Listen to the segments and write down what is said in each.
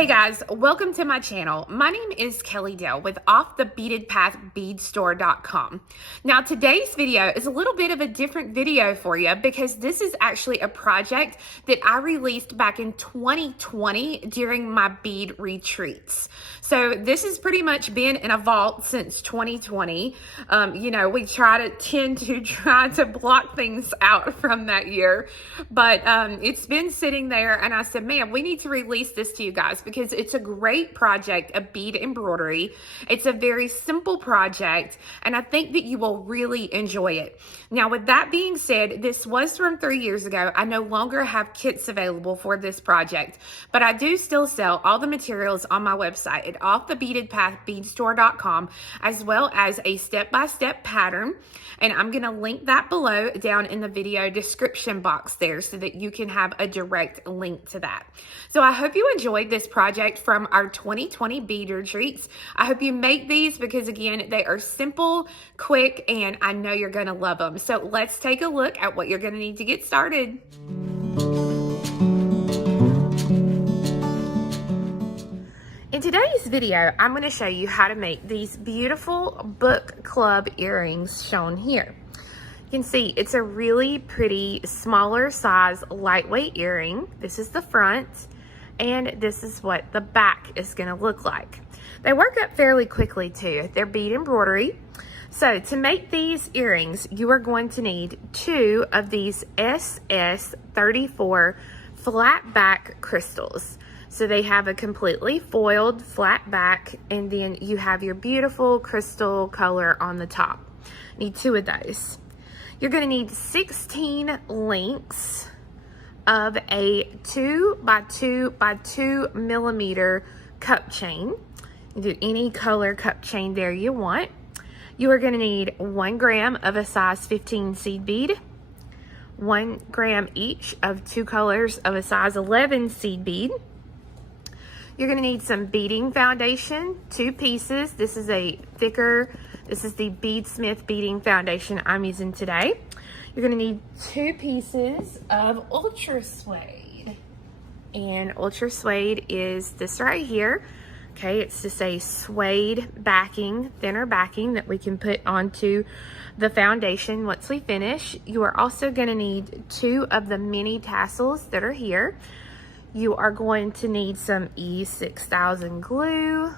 Hey guys, welcome to my channel. My name is Kelly Dale with offthebeadedpath beadstore.com. Now today's video is a little bit of a different video for you because this is actually a project that I released back in 2020 during my bead retreats. So this has pretty much been in a vault since 2020. We tend to try to block things out from that year, but it's been sitting there and I said, man, we need to release this to you guys because it's a great project of bead embroidery. It's a very simple project and I think that you will really enjoy it. Now with that being said, this was from 3 years ago. I no longer have kits available for this project, but I do still sell all the materials on my website at offthebeadedpathbeadstore.com, as well as a step-by-step pattern, and I'm going to link that below down in the video description box there so that you can have a direct link to that. So I hope you enjoyed this project from our 2020 bead retreats. I hope you make these because again, they are simple, quick, and I know you're going to love them. So let's take a look at what you're going to need to get started. In today's video, I'm going to show you how to make these beautiful book club earrings shown here. You can see it's a really pretty smaller size lightweight earring. This is the front and this is what the back is going to look like. They work up fairly quickly too. They're bead embroidery. So to make these earrings, you are going to need 2 of these SS34 flat back crystals. So they have a completely foiled flat back and then you have your beautiful crystal color on the top. Need 2 of those. You're going to need 16 links of a 2 by 2 by 2 millimeter cup chain. You do any color cup chain there you want. You are going to need 1 gram of a size 15 seed bead, 1 gram each of 2 colors of a size 11 seed bead. You're going to need some beading foundation, 2 pieces. This is the Beadsmith beading foundation I'm using today. You're going to need 2 pieces of Ultrasuede. And Ultrasuede is this right here. Okay, it's just a suede backing, thinner backing that we can put onto the foundation once we finish. You are also going to need 2 of the mini tassels that are here. You are going to need some E6000 glue,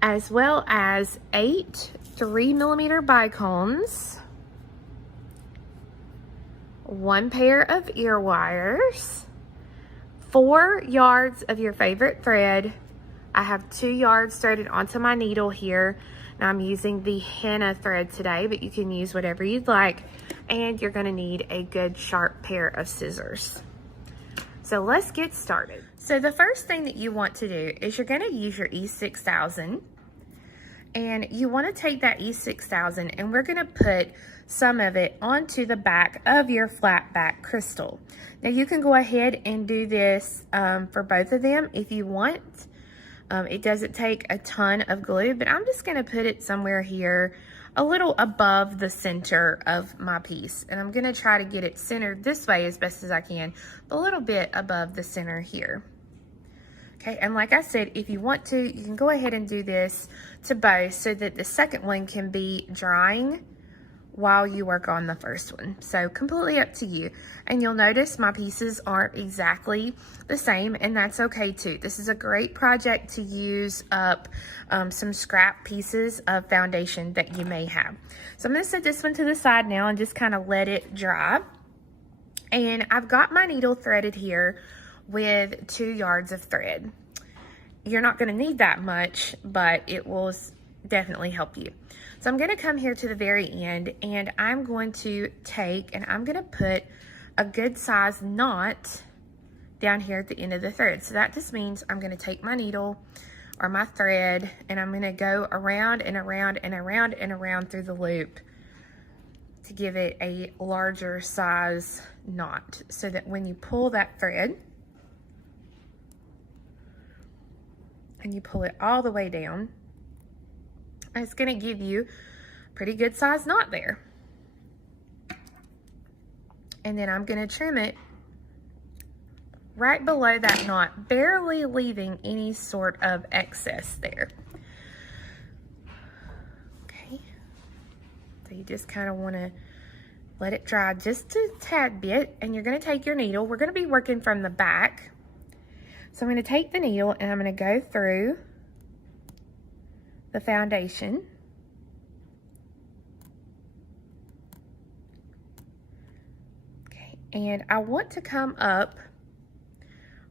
as well as 8 3mm bicones, 1 pair of ear wires, 4 yards of your favorite thread. I have 2 yards threaded onto my needle here. Now I'm using the henna thread today, but you can use whatever you'd like. And you're going to need a good sharp pair of scissors. So let's get started. So the first thing that you want to do is you're going to use your E6000 and you want to take that E6000 and we're going to put some of it onto the back of your flat back crystal. Now you can go ahead and do this for both of them if you want. It doesn't take a ton of glue, but I'm just going to put it somewhere here a little above the center of my piece. And I'm going to try to get it centered this way as best as I can, a little bit above the center here. Okay, and like I said, if you want to, you can go ahead and do this to both so that the second one can be drying while you work on the first one. So completely up to you. And you'll notice my pieces aren't exactly the same, and that's okay too. This is a great project to use up some scrap pieces of foundation that you may have. So I'm going to set this one to the side now and just kind of let it dry. And I've got my needle threaded here with 2 yards of thread. You're not going to need that much, but it will definitely help you. So I'm going to come here to the very end and I'm going to take and I'm going to put a good size knot down here at the end of the thread. So that just means I'm going to take my needle or my thread and I'm going to go around and around and around and around through the loop to give it a larger size knot so that when you pull that thread and you pull it all the way down, it's going to give you a pretty good size knot there. And then I'm going to trim it right below that knot, barely leaving any sort of excess there. Okay, so you just kind of want to let it dry just a tad bit, and you're going to take your needle. We're going to be working from the back. So I'm going to take the needle and I'm going to go through the foundation. Okay, and I want to come up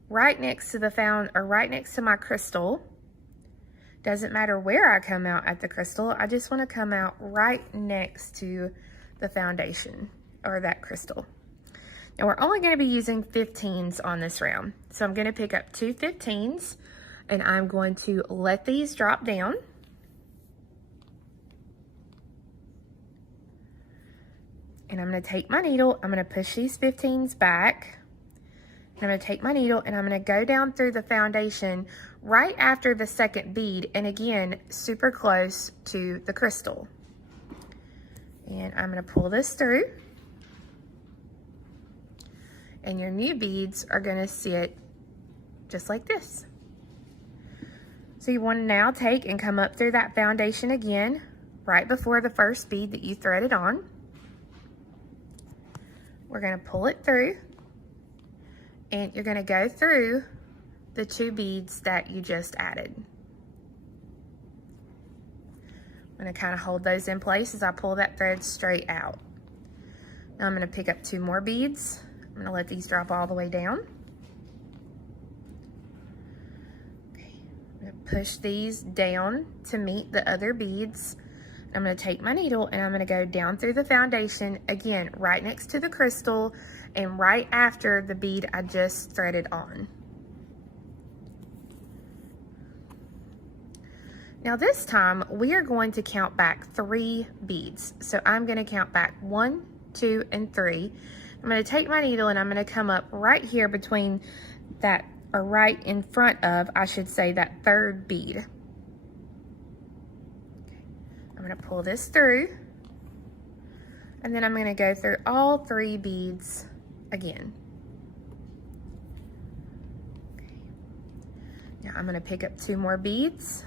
right next to the right next to my crystal. Doesn't matter where I come out at the crystal, I just want to come out right next to the foundation or that crystal. Now we're only going to be using 15s on this round. So I'm going to pick up 2 15s and I'm going to let these drop down. And I'm going to take my needle, I'm going to push these 15s back. I'm going to take my needle and I'm going to go down through the foundation right after the second bead, and again, super close to the crystal. And I'm going to pull this through. And your new beads are going to sit just like this. So you want to now take and come up through that foundation again, right before the first bead that you threaded on. We're going to pull it through. And you're going to go through the 2 beads that you just added. I'm going to kind of hold those in place as I pull that thread straight out. Now I'm going to pick up 2 more beads. I'm going to let these drop all the way down. Okay. I'm going to push these down to meet the other beads. I'm going to take my needle and I'm going to go down through the foundation, again, right next to the crystal and right after the bead I just threaded on. Now this time we are going to count back 3 beads. So I'm going to count back 1, 2, and 3. I'm going to take my needle and I'm going to come up right here between that, or right in front of, I should say, that 3rd bead. Okay. I'm going to pull this through, and then I'm going to go through all 3 beads again. Okay. Now I'm going to pick up 2 more beads.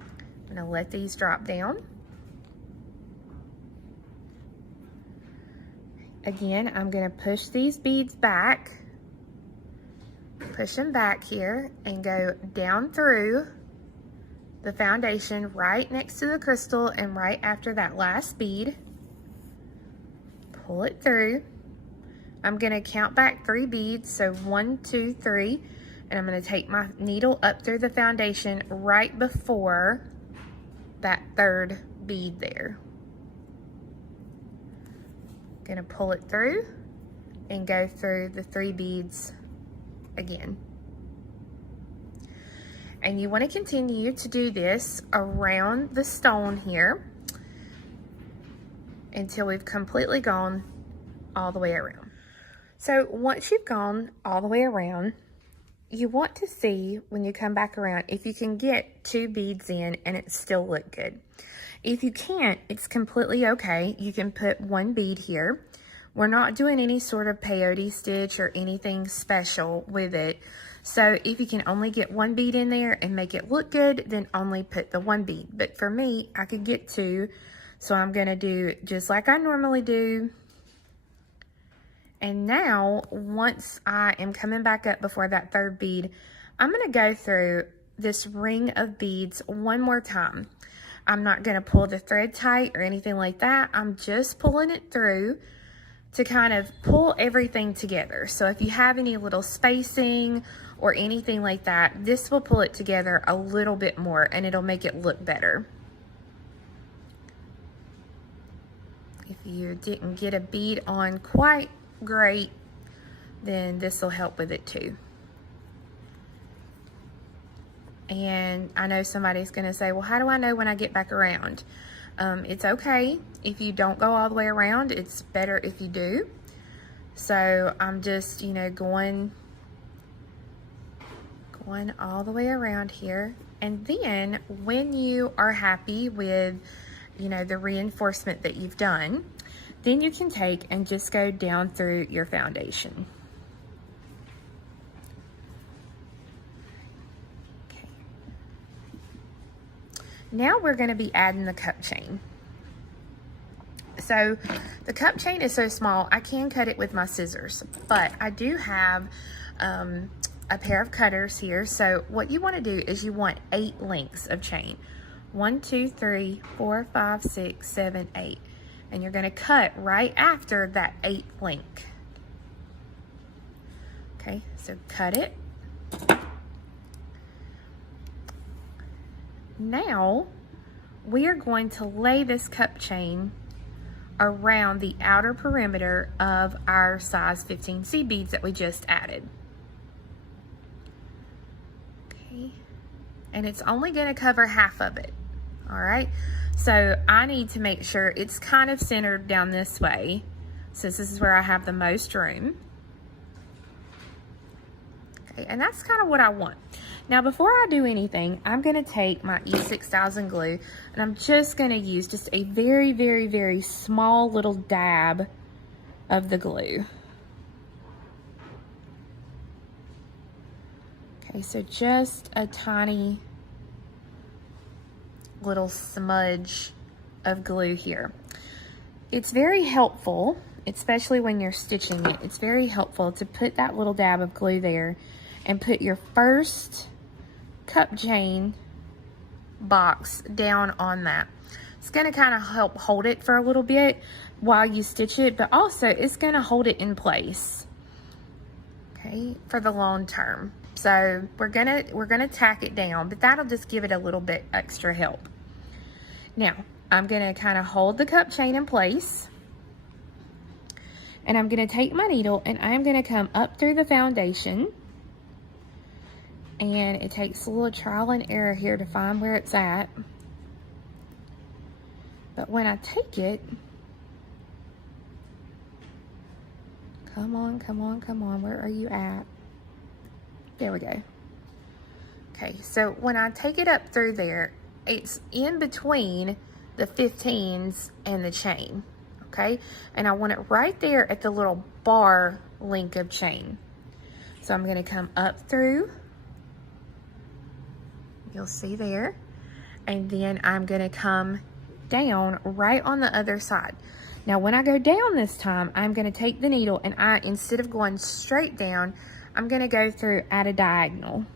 I'm going to let these drop down. Again, I'm going to push these beads back, push them back here, and go down through the foundation right next to the crystal and right after that last bead. Pull it through. I'm going to count back 3 beads, so 1, 2, 3, and I'm going to take my needle up through the foundation right before that 3rd bead there. Gonna pull it through and go through the 3 beads again. And you want to continue to do this around the stone here until we've completely gone all the way around. So once you've gone all the way around, you want to see when you come back around if you can get 2 beads in and it still look good. If you can't, it's completely okay. You can put 1 bead here. We're not doing any sort of peyote stitch or anything special with it. So if you can only get 1 bead in there and make it look good, then only put the 1 bead. But for me, I could get 2. So I'm gonna do just like I normally do. And now, once I am coming back up before that 3rd bead, I'm gonna go through this ring of beads 1 more time. I'm not gonna pull the thread tight or anything like that. I'm just pulling it through to kind of pull everything together. So if you have any little spacing or anything like that, this will pull it together a little bit more and it'll make it look better. If you didn't get a bead on quite great, then this will help with it too. And I know somebody's going to say, well, how do I know when I get back around? It's okay if you don't go all the way around. It's better if you do. So I'm just, you know, going all the way around here. And then when you are happy with, you know, the reinforcement that you've done, then you can take and just go down through your foundation. Now we're going to be adding the cup chain. So the cup chain is so small, I can cut it with my scissors, but I do have a pair of cutters here. So what you want to do is you want 8 links of chain. 1, 2, 3, 4, 5, 6, 7, 8. And you're going to cut right after that 8th link. Okay, so cut it. Now we are going to lay this cup chain around the outer perimeter of our size 15C beads that we just added. Okay, and it's only going to cover half of it. All right, so I need to make sure it's kind of centered down this way, since this is where I have the most room. Okay, and that's kind of what I want. Now, before I do anything, I'm going to take my E6000 glue, and I'm just going to use just a very, very, very small little dab of the glue. Okay, so just a tiny little smudge of glue here. It's very helpful, especially when you're stitching it. It's very helpful to put that little dab of glue there and put your first cup chain box down on that. It's going to kind of help hold it for a little bit while you stitch it, but also it's going to hold it in place, okay, for the long term. So we're gonna tack it down, but that'll just give it a little bit extra help. Now I'm gonna kind of hold the cup chain in place, and I'm gonna take my needle and I'm gonna come up through the foundation. And it takes a little trial and error here to find where it's at. But when I take it, come on, come on, come on, where are you at? There we go. Okay, so when I take it up through there, it's in between the 15s and the chain, okay? And I want it right there at the little bar link of chain. So I'm gonna come up through, you'll see there, and then I'm gonna come down right on the other side. Now when I go down this time, I'm gonna take the needle and instead of going straight down, I'm gonna go through at a diagonal.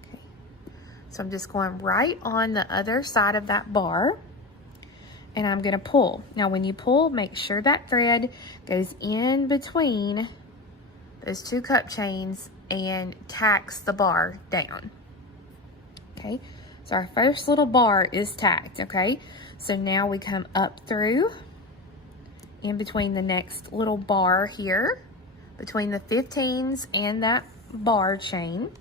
Okay. So I'm just going right on the other side of that bar, and I'm gonna pull. Now when you pull, make sure that thread goes in between those 2 cup chains and tacks the bar down. Okay, so our first little bar is tacked, okay? So now we come up through in between the next little bar here, between the 15s and that bar chain.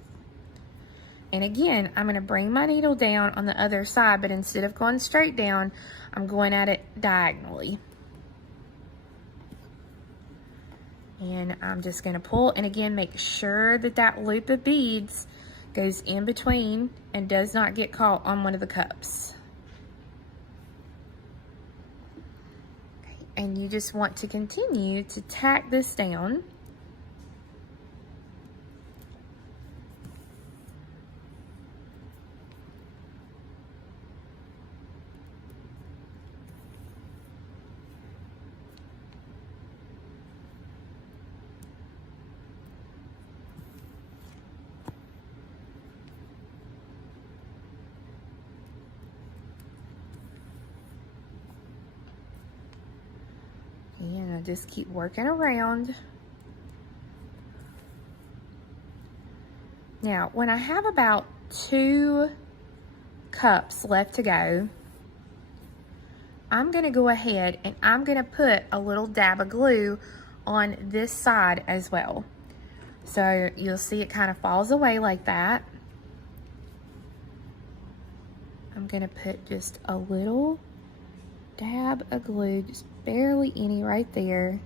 And again, I'm gonna bring my needle down on the other side, but instead of going straight down, I'm going at it diagonally. And I'm just gonna pull, and again, make sure that that loop of beads goes in between and does not get caught on one of the cups. Okay, and you just want to continue to tack this down. And I just keep working around. Now, when I have about 2 cups left to go, I'm gonna go ahead and I'm gonna put a little dab of glue on this side as well. So you'll see it kind of falls away like that. I'm gonna put just a little dab of glue, just barely any right there.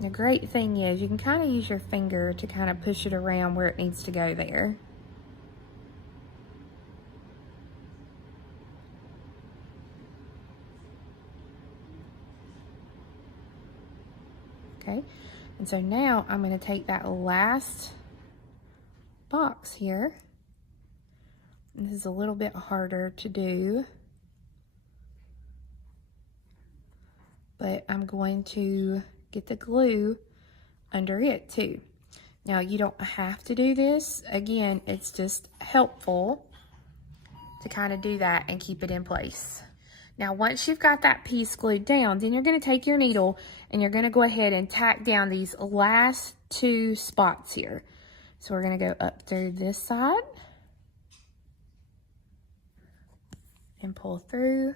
The great thing is you can kind of use your finger to kind of push it around where it needs to go there. Okay, And so now I'm going to take that last box here. And this is a little bit harder to do, but I'm going to get the glue under it too. Now you don't have to do this. Again, it's just helpful to kind of do that and keep it in place. Now once you've got that piece glued down, then you're going to take your needle and you're going to go ahead and tack down these last two spots here. So we're going to go up through this side and pull through.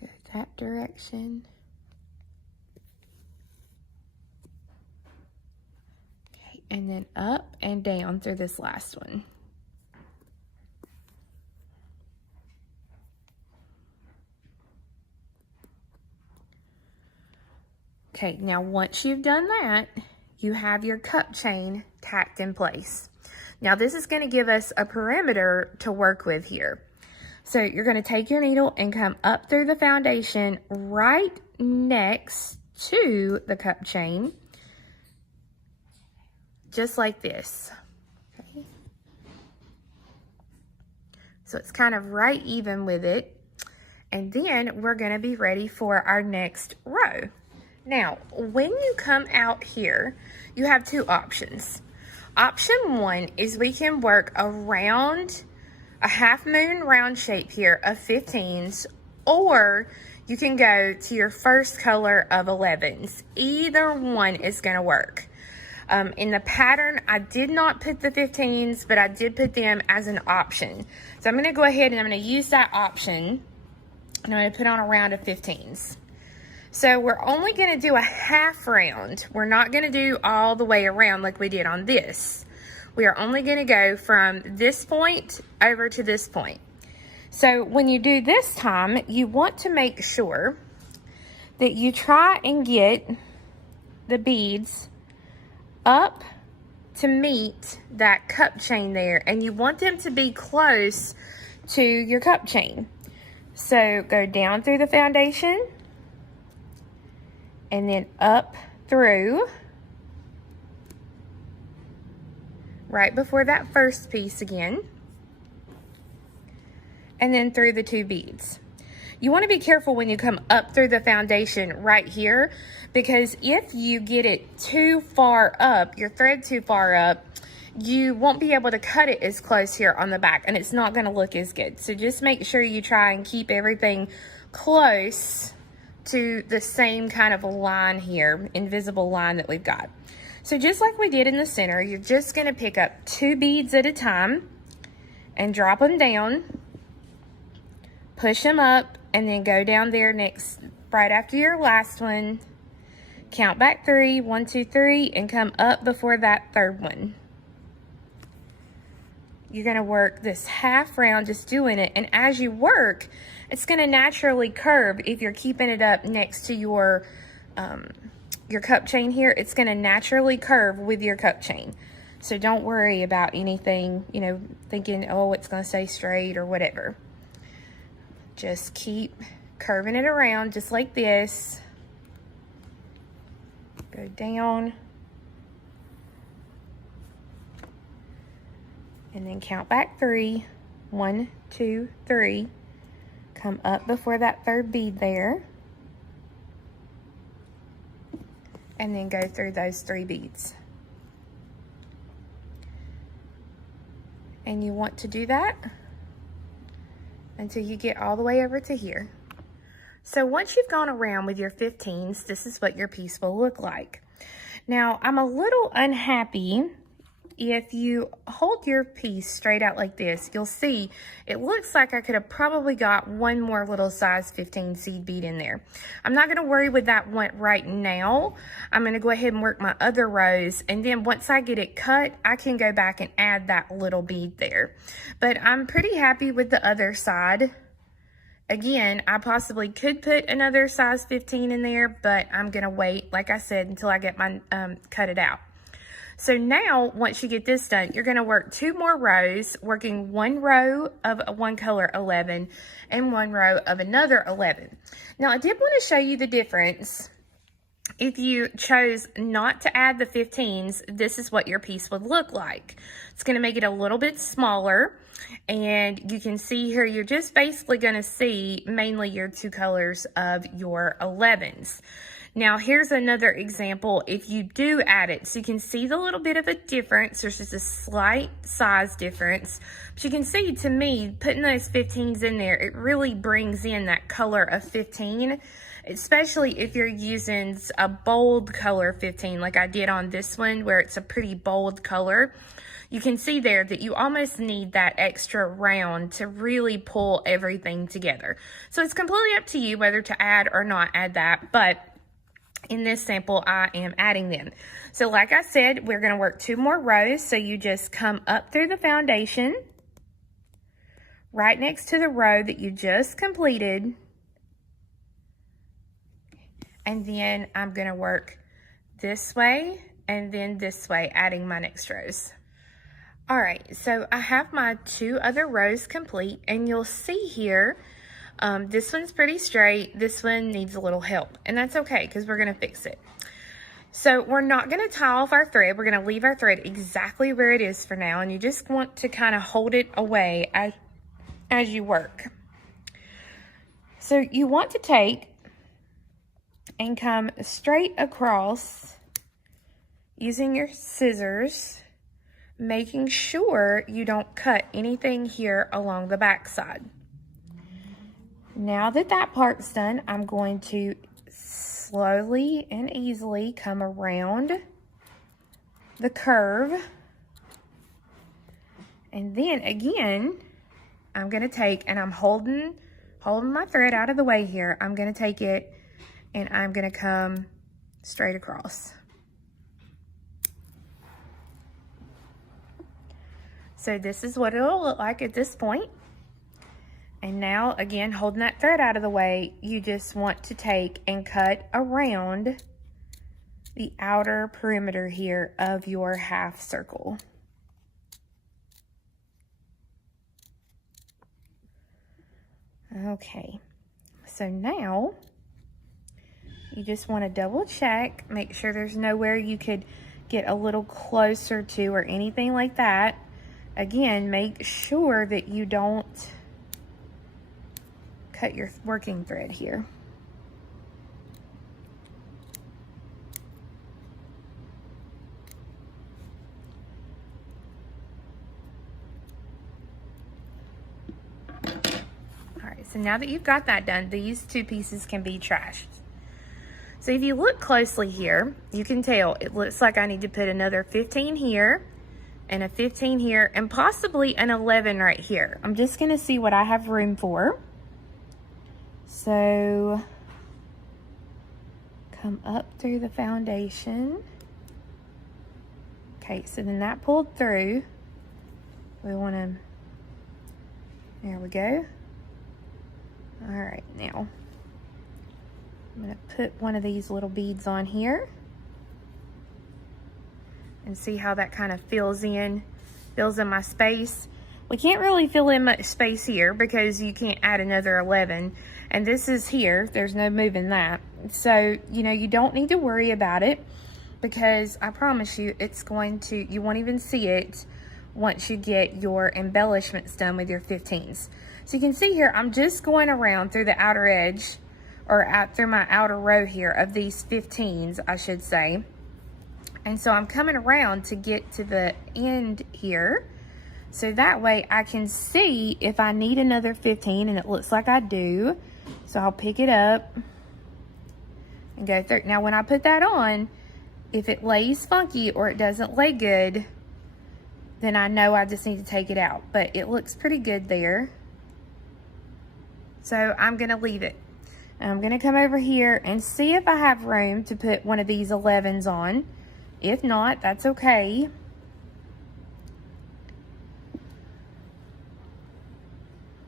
Go that direction. Okay, and then up and down through this last one. Okay, now once you've done that, you have your cup chain tacked in place. Now this is going to give us a perimeter to work with here. So you're going to take your needle and come up through the foundation right next to the cup chain, just like this. Okay. So it's kind of right even with it. And then we're going to be ready for our next row. Now, when you come out here, you have two options. Option one is we can work around a half moon round shape here of 15s, or you can go to your first color of 11s. Either one is going to work. In the pattern, I did not put the 15s, but I did put them as an option. So I'm going to go ahead and I'm going to use that option, and I'm going to put on a round of 15s. So we're only going to do a half round. We're not going to do all the way around like we did on this. We are only going to go from this point over to this point. So when you do this time, you want to make sure that you try and get the beads up to meet that cup chain there, and you want them to be close to your cup chain. So go down through the foundation and then up through right before that first piece again, and then through the two beads. You want to be careful when you come up through the foundation right here, because if you get it too far up, your thread too far up, you won't be able to cut it as close here on the back, and it's not going to look as good. So just make sure you try and keep everything close to the same kind of line here, invisible line that we've got. So just like we did in the center, you're just going to pick up two beads at a time and drop them down, push them up, and then go down there next, right after your last one. Count back 3, 1, 2, 3, and come up before that third one. You're going to work this half round just doing it, and as you work, it's going to naturally curve. If you're keeping it up next to your cup chain here, it's going to naturally curve with your cup chain. So don't worry about anything, you know, thinking, oh, it's going to stay straight or whatever. Just keep curving it around just like this. Go down. And then count back 3. 1, 2, 3. Come up before that third bead there. And then go through those 3 beads. And you want to do that until you get all the way over to here. So once you've gone around with your 15s, this is what your piece will look like. Now, I'm a little unhappy. If you hold your piece straight out like this, you'll see it looks like I could have probably got one more little size 15 seed bead in there. I'm not going to worry with that one right now. I'm going to go ahead and work my other rows, and then once I get it cut, I can go back and add that little bead there. But I'm pretty happy with the other side. Again, I possibly could put another size 15 in there, but I'm going to wait, like I said, until I get my cut it out. So now, once you get this done, you're going to work 2 more rows, working 1 row of one color 11 and 1 row of another 11. Now, I did want to show you the difference If you chose not to add the 15s, this is what your piece would look like. It's going to make it a little bit smaller, and you can see here you're just basically going to see mainly your two colors of your 11s. Now here's another example if you do add it. So you can see the little bit of a difference. There's just a slight size difference. But you can see, to me, putting those 15s in there, it really brings in that color of 15. Especially if you're using a bold color 15 like I did on this one, where it's a pretty bold color. You can see there that you almost need that extra round to really pull everything together. So it's completely up to you whether to add or not add that, but in this sample I am adding them. So like I said, we're going to work 2 more rows. So you just come up through the foundation, right next to the row that you just completed. And then I'm going to work this way and then this way, adding my next rows. All right, so I have my 2 other rows complete, and you'll see here, this one's pretty straight. This one needs a little help, and that's okay because we're going to fix it. So we're not going to tie off our thread. We're going to leave our thread exactly where it is for now, and you just want to kind of hold it away as you work. So you want to take and come straight across using your scissors, making sure you don't cut anything here along the back side. Now that that part's done, I'm going to slowly and easily come around the curve. And then again, I'm going to take, and I'm holding my thread out of the way here. I'm going to take it and I'm going to come straight across. So this is what it'll look like at this point. And now, again, holding that thread out of the way, you just want to take and cut around the outer perimeter here of your half circle. Okay, so now you just want to double check, make sure there's nowhere you could get a little closer to or anything like that. Again, make sure that you don't cut your working thread here. All right, so now that you've got that done, these 2 pieces can be trashed. So if you look closely here, you can tell it looks like I need to put another 15 here and a 15 here and possibly an 11 right here. I'm just going to see what I have room for. So come up through the foundation. Okay, so then that pulled through. We want to, there we go. All right, now I'm going to put one of these little beads on here and see how that kind of fills in my space. We can't really fill in much space here because you can't add another 11, and this is here, there's no moving that. So, you know, you don't need to worry about it because I promise you it's going to, you won't even see it once you get your embellishments done with your 15s. So you can see here, I'm just going around through the outer edge, or out through my outer row here of these 15s, I should say. And so I'm coming around to get to the end here. So that way I can see if I need another 15, and it looks like I do. So I'll pick it up and go through. Now when I put that on, if it lays funky or it doesn't lay good, then I know I just need to take it out. But it looks pretty good there. So I'm gonna leave it. I'm gonna come over here and see if I have room to put one of these 11s on. If not, that's okay.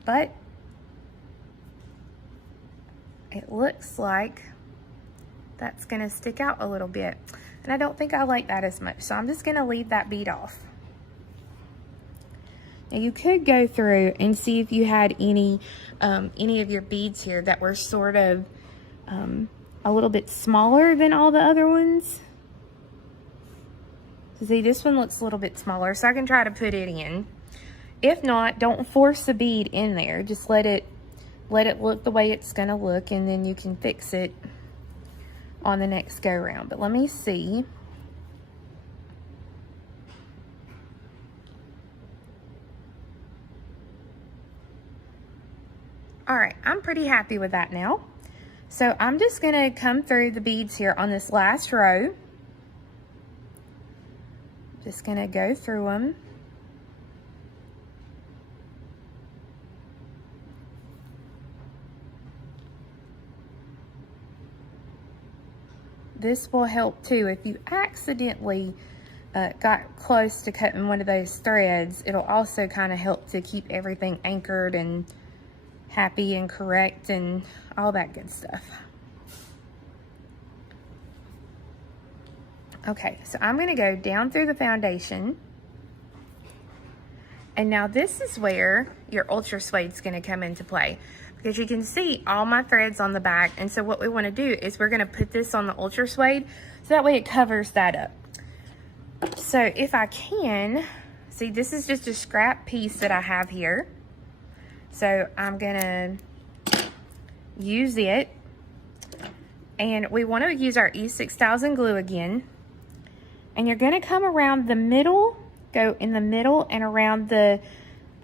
But it looks like that's gonna stick out a little bit. And I don't think I like that as much. So I'm just gonna leave that bead off. Now you could go through and see if you had any of your beads here that were sort of a little bit smaller than all the other ones. So see, this one looks a little bit smaller, so I can try to put it in. If not, don't force the bead in there. Just let it look the way it's gonna look, and then you can fix it on the next go round. But let me see. All right, I'm pretty happy with that now. So I'm just gonna come through the beads here on this last row. Just gonna go through them. This will help too. If you accidentally got close to cutting one of those threads, it'll also kind of help to keep everything anchored and happy and correct and all that good stuff. Okay, so I'm going to go down through the foundation. And now this is where your Ultrasuede is going to come into play, because you can see all my threads on the back. And so what we want to do is we're going to put this on the Ultrasuede, so that way it covers that up. So if I can, see, this is just a scrap piece that I have here. So I'm going to use it. And we want to use our E6000 glue again. And you're going to come around the middle, go in the middle and around the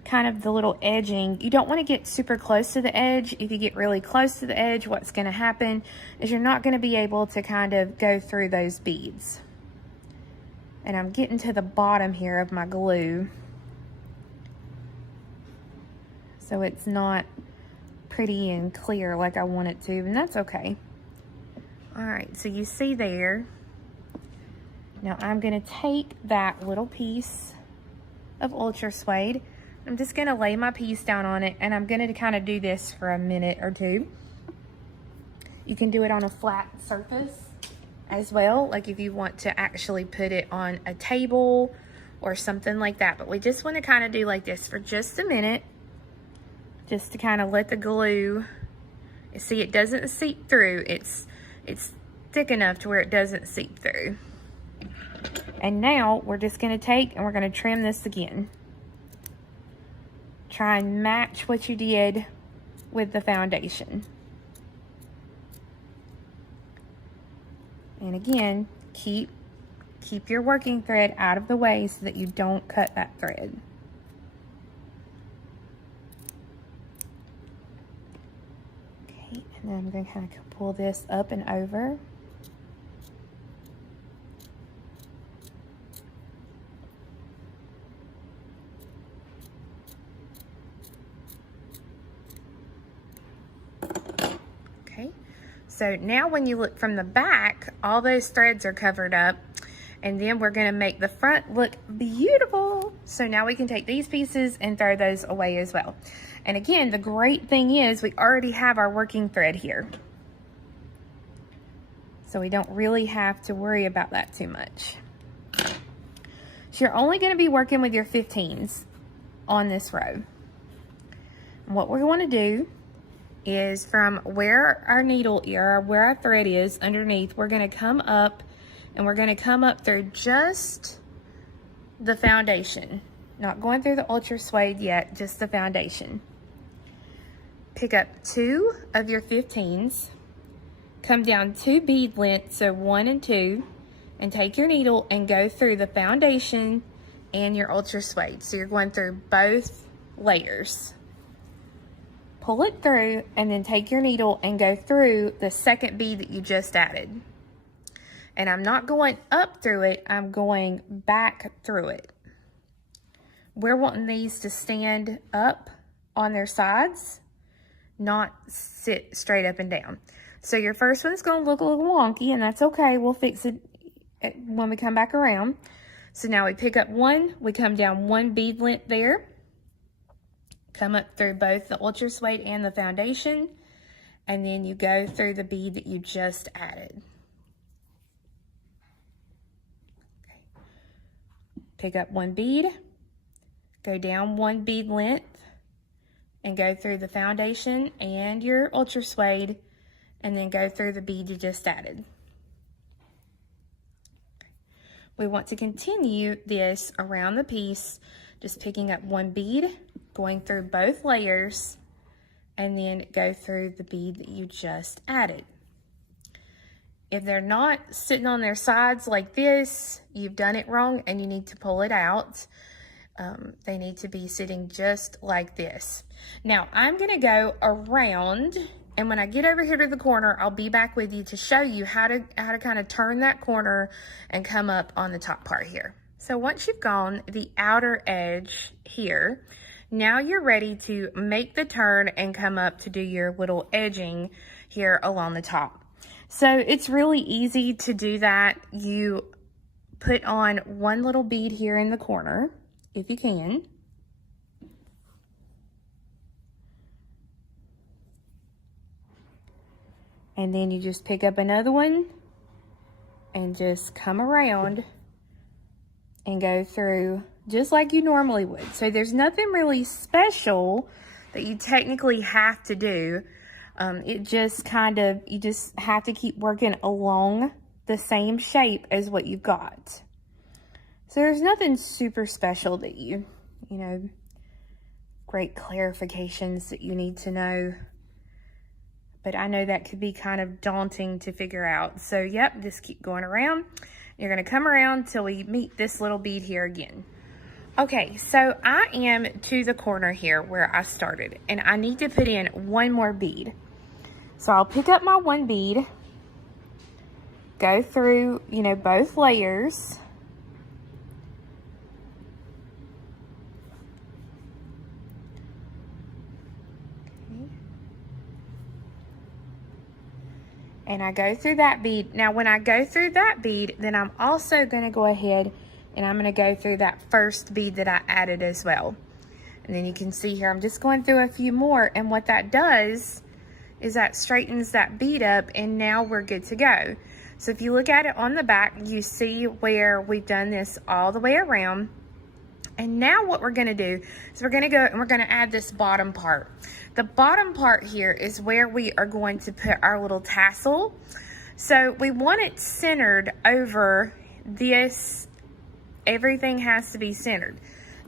kind of the little edging. You don't want to get super close to the edge. If you get really close to the edge, what's going to happen is you're not going to be able to kind of go through those beads. And I'm getting to the bottom here of my glue, so it's not pretty and clear like I want it to, and that's okay. All right, so you see there. Now I'm going to take that little piece of Ultrasuede. I'm just going to lay my piece down on it, and I'm going to kind of do this for a minute or two. You can do it on a flat surface as well, like if you want to actually put it on a table or something like that. But we just want to kind of do like this for just a minute, just to kind of let the glue, you see it doesn't seep through. It's thick enough to where it doesn't seep through. And now we're just going to take and we're going to trim this again. Try and match what you did with the foundation. And again, keep your working thread out of the way so that you don't cut that thread. Okay, and then I'm going to kind of pull this up and over. So now when you look from the back, all those threads are covered up, and then we're going to make the front look beautiful. So now we can take these pieces and throw those away as well. And again, the great thing is we already have our working thread here, so we don't really have to worry about that too much. So you're only going to be working with your 15s on this row. And what we're going to do is from where our needle or where our thread is underneath, we're going to come up, and we're going to come up through just the foundation, not going through the Ultrasuede yet, just the foundation. Pick up 2 of your 15s, come down 2 bead lengths, so 1 and 2, and take your needle and go through the foundation and your Ultrasuede. So you're going through both layers. Pull it through, and then take your needle and go through the second bead that you just added. And I'm not going up through it, I'm going back through it. We're wanting these to stand up on their sides, not sit straight up and down. So your first one's going to look a little wonky, and that's okay. We'll fix it when we come back around. So now we pick up 1, we come down 1 bead length there. Come up through both the Ultrasuede and the foundation, and then you go through the bead that you just added. Okay. Pick up 1 bead, go down 1 bead length, and go through the foundation and your Ultrasuede, and then go through the bead you just added. We want to continue this around the piece, just picking up one bead, going through both layers, and then go through the bead that you just added. If they're not sitting on their sides like this, you've done it wrong and you need to pull it out. They need to be sitting just like this. Now I'm gonna go around, and when I get over here to the corner, I'll be back with you to show you how to kind of turn that corner and come up on the top part here. So once you've gone the outer edge here, now you're ready to make the turn and come up to do your little edging here along the top. So it's really easy to do that. You put on one little bead here in the corner, if you can. And then you just pick up another one and just come around and go through just like you normally would. So there's nothing really special that you technically have to do. It just kind of, you just have to keep working along the same shape as what you've got. So there's nothing super special that you know, great clarifications that you need to know. But I know that could be kind of daunting to figure out. So yep, just keep going around. You're gonna come around till we meet this little bead here again. Okay, so I am to the corner here where I started, and I need to put in one more bead. So I'll pick up my one bead, go through, you know, both layers. And I go through that bead. Now when I go through that bead, then I'm also going to go ahead and I'm going to go through that first bead that I added as well. And then you can see here, I'm just going through a few more, and what that does is that straightens that bead up, and now we're good to go. So if you look at it on the back, you see where we've done this all the way around. And now what we're gonna do is we're gonna go and we're gonna add this bottom part. The bottom part here is where we are going to put our little tassel. So we want it centered over this. Everything has to be centered.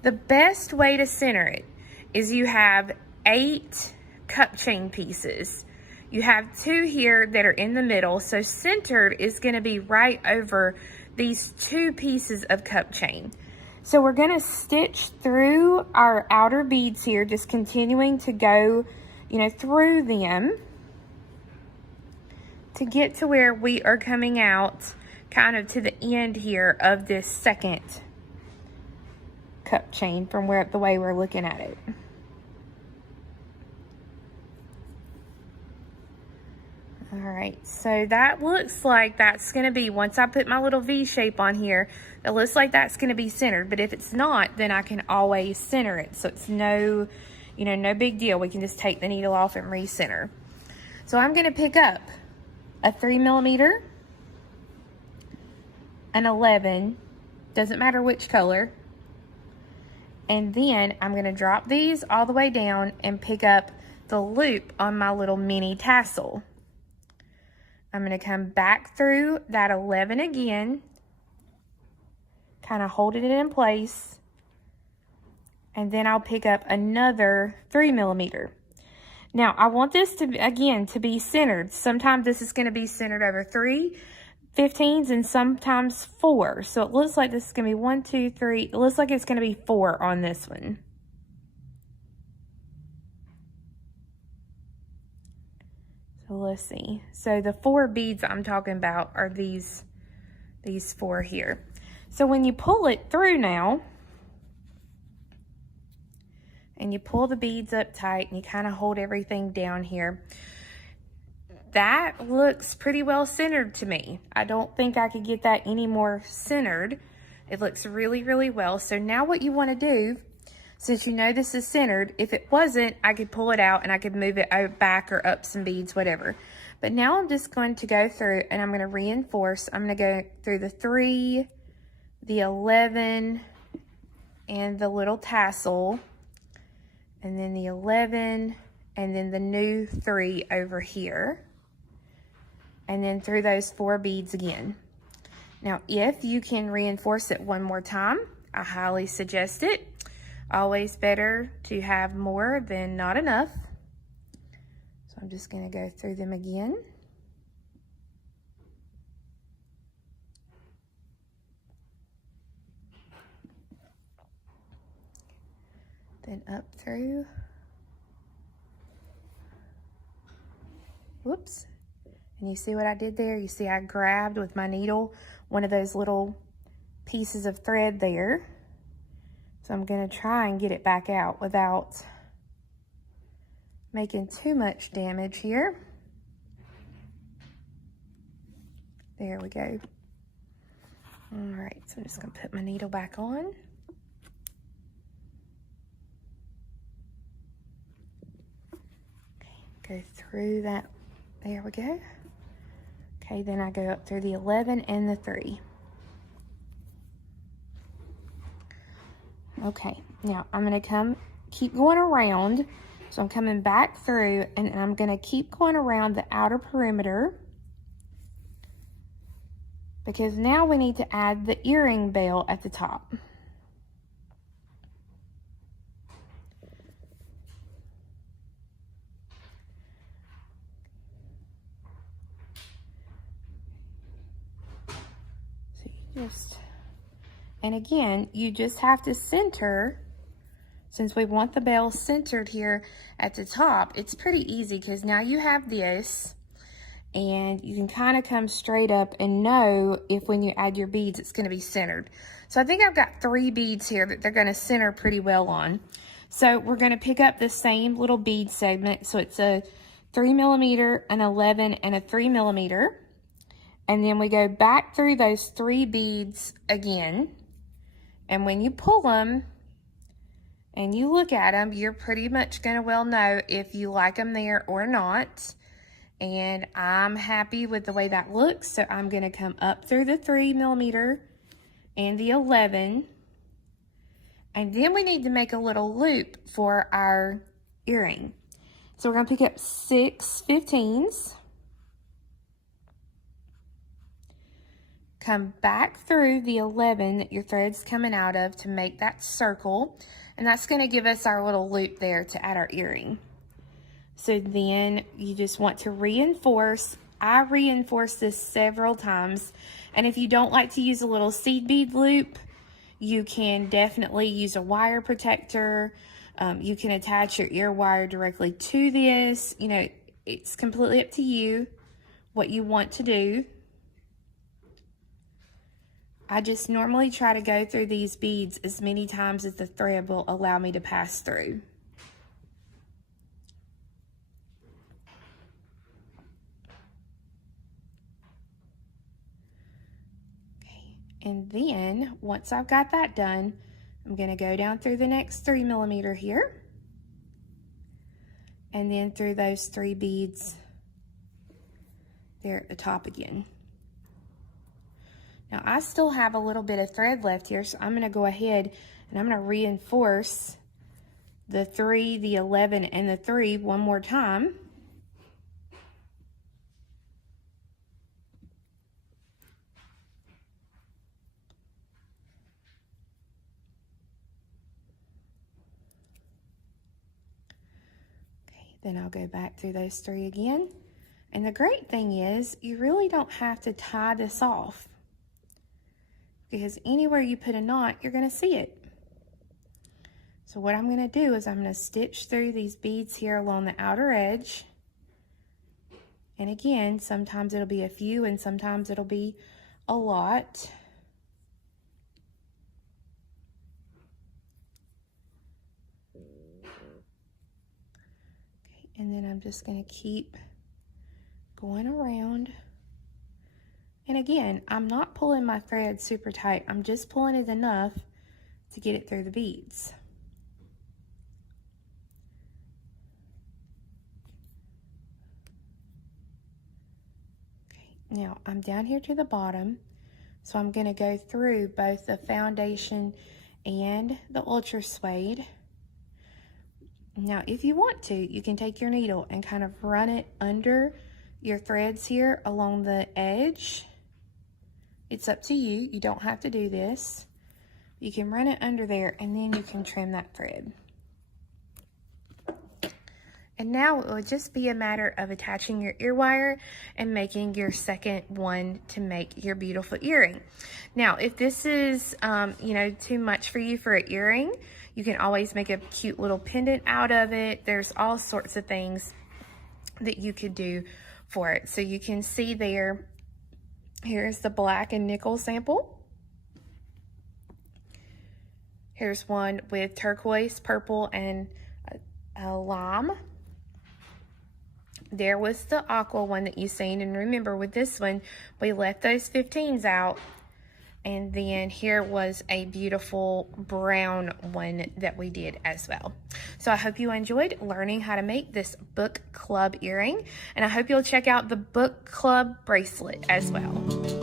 The best way to center it is you have 8 cup chain pieces. You have 2 here that are in the middle, so centered is going to be right over these 2 pieces of cup chain. So we're going to stitch through our outer beads here, just continuing to go, you know, through them to get to where we are coming out kind of to the end here of this second cup chain from where the way we're looking at it. All right, so that looks like that's going to be, once I put my little V shape on here, it looks like that's going to be centered. But if it's not, then I can always center it. So it's no, you know, no big deal. We can just take the needle off and recenter. So I'm going to pick up a 3mm, an 11, doesn't matter which color. And then I'm going to drop these all the way down and pick up the loop on my little mini tassel. I'm going to come back through that 11 again, kind of holding it in place, and then I'll pick up another 3mm. Now I want this to, again, to be centered. Sometimes this is going to be centered over 3 15s and sometimes 4. So it looks like this is going to be 1, 2, 3. It looks like it's going to be 4 on this one. So let's see. So the 4 beads I'm talking about are these 4 here. So when you pull it through now, and you pull the beads up tight and you kind of hold everything down here, that looks pretty well centered to me. I don't think I could get that any more centered. It looks really, really well. So now what you want to do, since you know this is centered, if it wasn't, I could pull it out and I could move it back or up some beads, whatever. But now I'm just going to go through and I'm going to reinforce. I'm going to go through the 3, the 11, and the little tassel, and then the 11, and then the new 3 over here. and then through those 4 beads again. Now, if you can reinforce it one more time, I highly suggest it. Always better to have more than not enough. So I'm just going to go through them again. Then up through. Whoops. And you see what I did there? You see I grabbed with my needle one of those little pieces of thread there. So I'm going to try and get it back out without making too much damage here. There we go. All right, so I'm just going to put my needle back on. Okay, go through that. There we go. Okay, then I go up through the 11 and the 3. Okay, now I'm going to keep going around. So I'm coming back through, and I'm going to keep going around the outer perimeter, because now we need to add the earring bell at the top. So and again, you just have to center. Since we want the bell centered here at the top, it's pretty easy, because now you have this, and you can kind of come straight up and know if when you add your beads, it's going to be centered. So I think I've got 3 beads here that they're going to center pretty well on. So we're going to pick up the same little bead segment. So it's a 3mm, an 11, and a 3mm. And then we go back through those 3 beads again. And when you pull them, and you look at them, you're pretty much going to well know if you like them there or not. And I'm happy with the way that looks, so I'm going to come up through the 3mm and the 11. And then we need to make a little loop for our earring. So we're going to pick up 6 15s. Come back through the 11 that your thread's coming out of to make that circle. And that's going to give us our little loop there to add our earring. So then you just want to reinforce. I reinforce this several times. And if you don't like to use a little seed bead loop, you can definitely use a wire protector. You can attach your ear wire directly to this. You know, it's completely up to you what you want to do. I just normally try to go through these beads as many times as the thread will allow me to pass through. Okay, and then once I've got that done, I'm going to go down through the next 3mm here, and then through those 3 beads there at the top again. Now I still have a little bit of thread left here, so I'm going to go ahead and I'm going to reinforce the 3, the 11, and the 3 one more time. Okay, then I'll go back through those 3 again. And the great thing is, you really don't have to tie this off, because anywhere you put a knot, you're going to see it. So what I'm going to do is I'm going to stitch through these beads here along the outer edge. And again, sometimes it'll be a few and sometimes it'll be a lot. Okay, and then I'm just going to keep going around. And again, I'm not pulling my thread super tight. I'm just pulling it enough to get it through the beads. Okay, now I'm down here to the bottom, so I'm going to go through both the foundation and the Ultrasuede. Now, if you want to, you can take your needle and kind of run it under your threads here along the edge. It's up to you. You don't have to do this. You can run it under there and then you can trim that thread. And now it will just be a matter of attaching your ear wire and making your second one to make your beautiful earring. Now, if this is, you know, too much for you for an earring, you can always make a cute little pendant out of it. There's all sorts of things that you could do for it. So you can see there, here's the black and nickel sample. Here's one with turquoise, purple, and a lime. There was the aqua one that you've seen, and remember with this one, we left those 15s out, and then here was a beautiful brown one that we did as well. So I hope you enjoyed learning how to make this book club earring, and I hope you'll check out the book club bracelet as well.